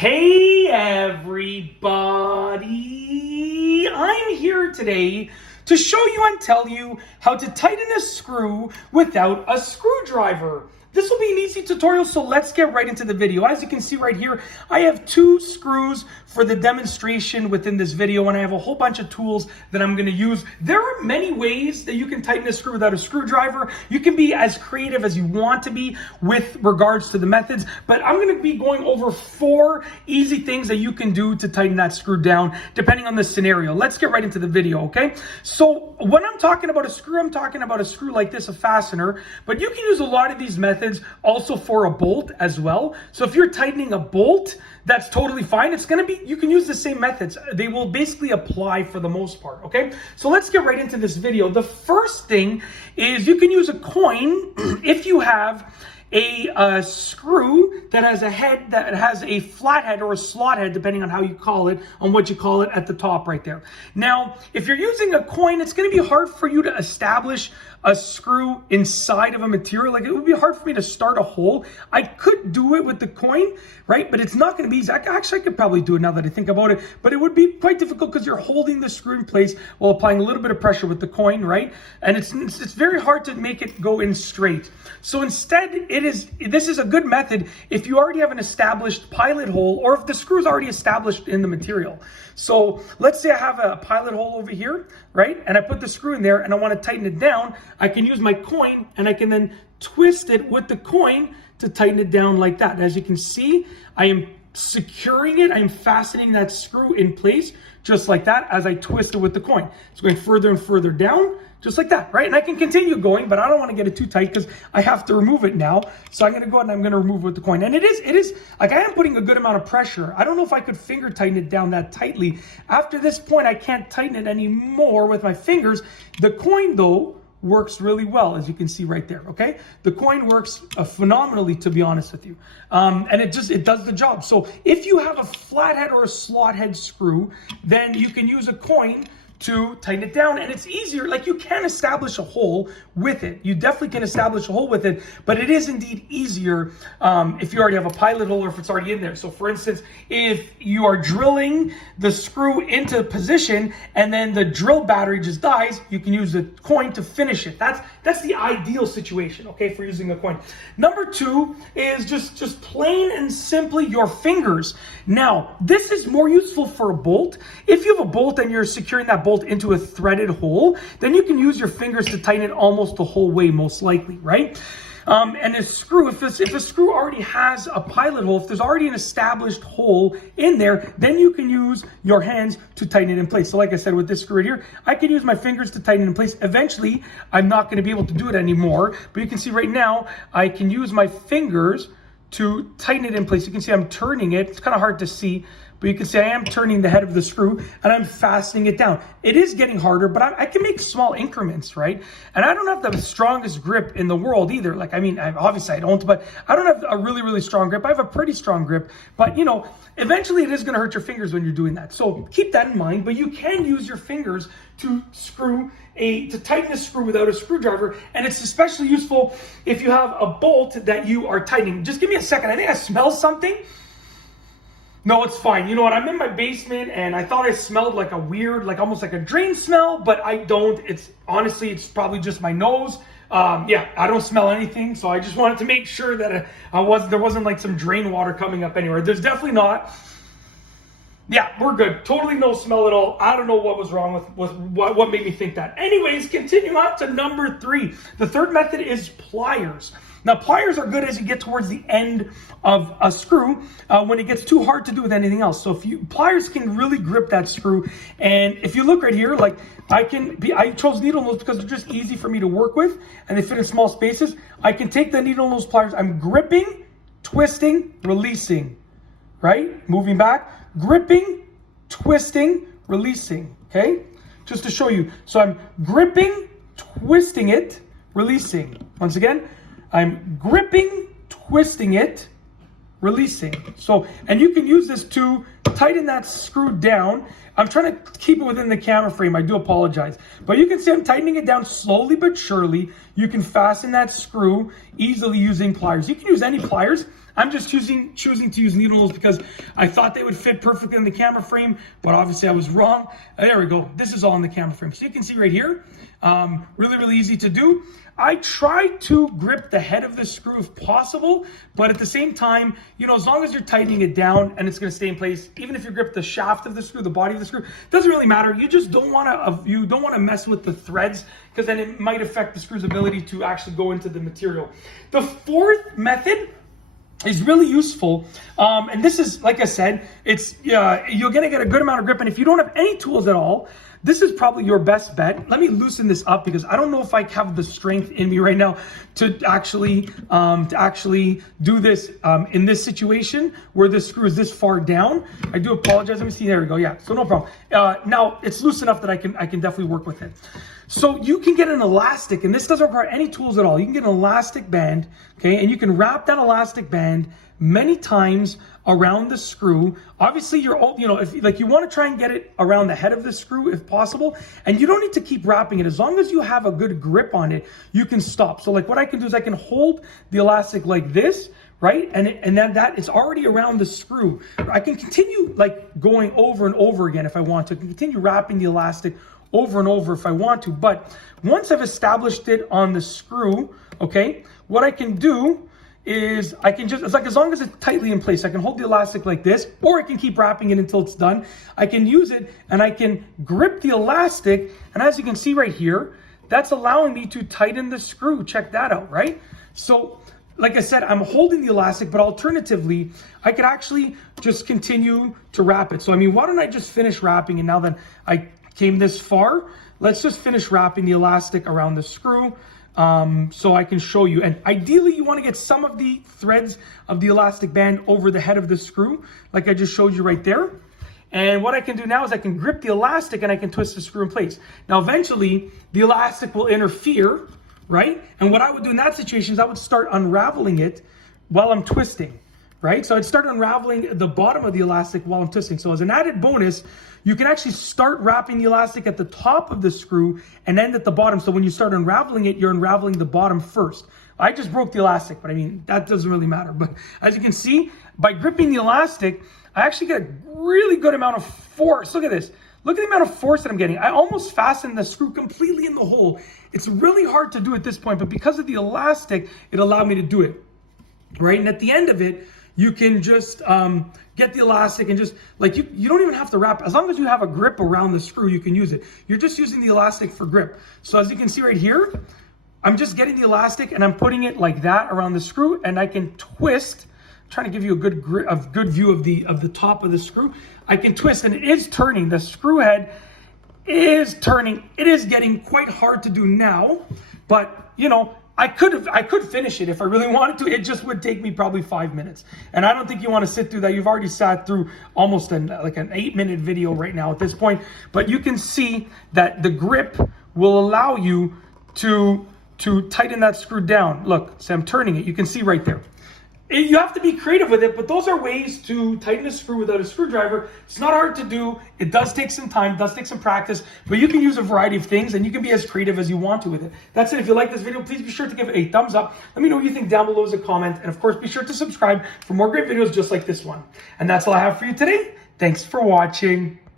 Hey everybody, I'm here today to show you and tell you how to tighten a screw without a screwdriver. This will be an easy tutorial, so let's get right into the video. As you can see right here, I have 2 screws for the demonstration within this video, and I have a whole bunch of tools that I'm gonna use. There are many ways that you can tighten a screw without a screwdriver. You can be as creative as you want to be with regards to the methods, but I'm gonna be going over 4 easy things that you can do to tighten that screw down, depending on the scenario. Let's get right into the video, okay? So when I'm talking about a screw, I'm talking about a screw like this, a fastener, but you can use a lot of these methods also for a bolt as well. So if you're tightening a bolt, that's totally fine. It's going to be, you can use the same methods. They will basically apply for the most part, okay? So let's get right into this video. The first thing is you can use a coin if you have a screw that has a head that has a flat head or a slot head, depending on how you call it, on what you call it at the top right there. Now, if you're using a coin, it's going to be hard for you to establish a screw inside of a material. Like, it would be hard for me to start a hole. I could do it with the coin, right? But it's not going to be easy. Actually, I could probably do it now that I think about it, but it would be quite difficult because you're holding the screw in place while applying a little bit of pressure with the coin, right? And it's very hard to make it go in straight. So instead, this is a good method if you already have an established pilot hole, or if the screw is already established in the material. So let's say I have a pilot hole over here, right? And I put the screw in there and I want to tighten it down. I can use my coin and I can then twist it with the coin to tighten it down like that. As you can see, I am securing it. I'm fastening that screw in place just like that as I twist it with the coin. It's going further and further down, just like that, right? And I can continue going, but I don't want to get it too tight because I have to remove it now. So I'm going to go ahead and I'm going to remove it with the coin. And it is like, I am putting a good amount of pressure. I don't know if I could finger tighten it down that tightly. After this point, I can't tighten it anymore with my fingers. The coin though works really well, as you can see right there, okay? The coin works phenomenally, to be honest with you. And it does the job. So if you have a flathead or a slot head screw, then you can use a coin to tighten it down, and it's easier. Like, you can establish a hole with it. You definitely can establish a hole with it, but it is indeed easier if you already have a pilot hole or if it's already in there. So for instance, if you are drilling the screw into position and then the drill battery just dies, you can use the coin to finish it. That's the ideal situation, okay, for using a coin. Number 2 is just plain and simply your fingers. Now, this is more useful for a bolt. If you have a bolt and you're securing that bolt into a threaded hole, then you can use your fingers to tighten it almost the whole way, most likely, right? And a screw, if a screw already has a pilot hole, if there's already an established hole in there, then you can use your hands to tighten it in place. So like I said, with this screw right here, I can use my fingers to tighten it in place. Eventually, I'm not going to be able to do it anymore, but you can see right now, I can use my fingers to tighten it in place. You can see I'm turning it. It's kind of hard to see, but you can see I am turning the head of the screw and I'm fastening it down. It is getting harder, but I can make small increments, right? And I don't have the strongest grip in the world either. Like, I mean, obviously I don't, but I don't have a really, really strong grip. I have a pretty strong grip, but you know, eventually it is going to hurt your fingers when you're doing that. So keep that in mind, but you can use your fingers to tighten a screw without a screwdriver. And it's especially useful if you have a bolt that you are tightening. Just give me a second. I think I smell something. No, it's fine. You know what? I'm in my basement and I thought I smelled like a weird, like almost like a drain smell, but I don't. It's honestly, it's probably just my nose. Yeah, I don't smell anything. So I just wanted to make sure that there wasn't like some drain water coming up anywhere. There's definitely not. Yeah, we're good. Totally no smell at all. I don't know what was wrong with what made me think that. Anyways, continue on to number 3. The third method is pliers. Now, pliers are good as you get towards the end of a screw when it gets too hard to do with anything else. So pliers can really grip that screw. And if you look right here, like I chose needle nose because they're just easy for me to work with and they fit in small spaces. I can take the needle nose pliers. I'm gripping, twisting, releasing, right? Moving back, gripping, twisting, releasing, okay? Just to show you. So I'm gripping, twisting it, releasing. Once again, I'm gripping, twisting it, releasing. So, and you can use this to tighten that screw down. I'm trying to keep it within the camera frame. I do apologize. But you can see I'm tightening it down slowly but surely. You can fasten that screw easily using pliers. You can use any pliers. I'm just choosing to use needle nose because I thought they would fit perfectly in the camera frame, but obviously I was wrong. There we go. This is all in the camera frame. So you can see right here, really easy to do. I try to grip the head of the screw if possible, but at the same time, you know, as long as you're tightening it down and it's going to stay in place, even if you grip the shaft of the screw, the body of the screw, doesn't really matter. You just don't want to mess with the threads, because then it might affect the screw's ability to actually go into the material. The fourth method is really useful, and this is, like I said, it's you're gonna get a good amount of grip, and if you don't have any tools at all, this is probably your best bet. Let me loosen this up because I don't know if I have the strength in me right now to actually do this in this situation where the screw is this far down. I do apologize. Let me see. There we go. Yeah, so no problem. Now it's loose enough that I can definitely work with it. So you can get an elastic, and this doesn't require any tools at all. You can get an elastic band, okay, and you can wrap that elastic band many times around the screw. Obviously, if like you want to try and get it around the head of the screw if possible, and you don't need to keep wrapping it. As long as you have a good grip on it, you can stop. So like what I can do is I can hold the elastic like this, right? And then that is already around the screw. I can continue like going over and over again if I want to. I can continue wrapping the elastic over and over if I want to. But once I've established it on the screw, okay, what I can do is I can just, it's like as long as it's tightly in place, I can hold the elastic like this, or I can keep wrapping it until it's done. I can use it and I can grip the elastic, and as you can see right here, that's allowing me to tighten the screw. Check that out, right? So like I said, I'm holding the elastic, but alternatively, I could actually just continue to wrap it. So I mean, why don't I just finish wrapping, and now that I came this far, let's just finish wrapping the elastic around the screw. So I can show you. And ideally, you want to get some of the threads of the elastic band over the head of the screw, like I just showed you right there. And what I can do now is I can grip the elastic and I can twist the screw in place. Now, eventually, the elastic will interfere, right? And what I would do in that situation is I would start unraveling it while I'm twisting, right? So I'd start unraveling the bottom of the elastic while I'm twisting. So as an added bonus, you can actually start wrapping the elastic at the top of the screw and end at the bottom. So when you start unraveling it, you're unraveling the bottom first. I just broke the elastic, but I mean, that doesn't really matter. But as you can see, by gripping the elastic, I actually get a really good amount of force. Look at this. Look at the amount of force that I'm getting. I almost fastened the screw completely in the hole. It's really hard to do at this point, but because of the elastic, it allowed me to do it, right? And at the end of it, you can just get the elastic and just, like, you don't even have to wrap. As long as you have a grip around the screw, you can use it. You're just using the elastic for grip. So as you can see right here, I'm just getting the elastic and I'm putting it like that around the screw, and I can twist. I'm trying to give you a good view of the top of the screw. I can twist, and it is turning. The screw head is turning. It is getting quite hard to do now, but you know, I could finish it if I really wanted to. It just would take me probably 5 minutes. And I don't think you want to sit through that. You've already sat through almost an 8-minute video right now at this point. But you can see that the grip will allow you to tighten that screw down. Look, so I'm turning it. You can see right there. You have to be creative with it, but those are ways to tighten a screw without a screwdriver. It's not hard to do. It does take some time, does take some practice, but you can use a variety of things and you can be as creative as you want to with it. That's it. If you like this video, please be sure to give it a thumbs up. Let me know what you think down below as a comment. And of course, be sure to subscribe for more great videos just like this one. And that's all I have for you today. Thanks for watching.